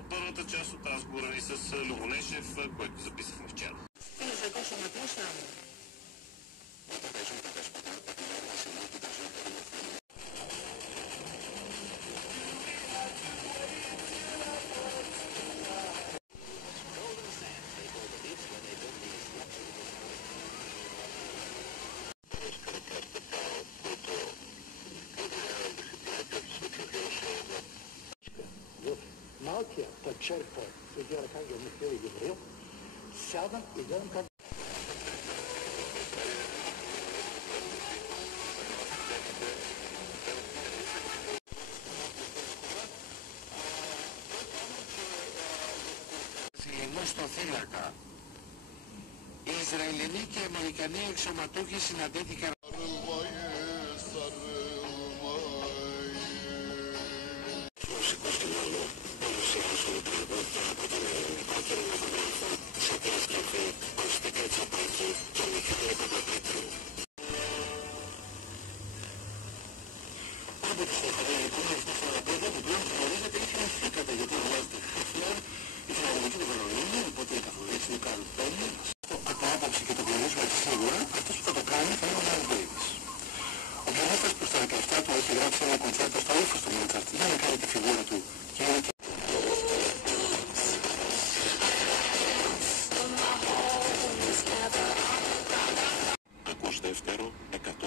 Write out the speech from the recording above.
първата част от разговора ни с Любонешев, който записахме вчера. Малкия черпа, се гледа как го Михаил Гаврил, сядам и гледам как... Στο θύλακα. Οι Ισραηλινοί και οι Αμερικανοί εξωματούχοι συναντήθηκαν. Από άποψη και το γνωρίζουμε σίγουρα, αυτός που θα το κάνει θα είναι ο Ναυδίδης. Ο Γιαννάκας προς τα 17 του έχει γράψει ένα κοντσέρτο στο ύφος του Μότσαρτ για να κάνει τη φιγούρα του και είναι και... Ακούς δεύτερο 100.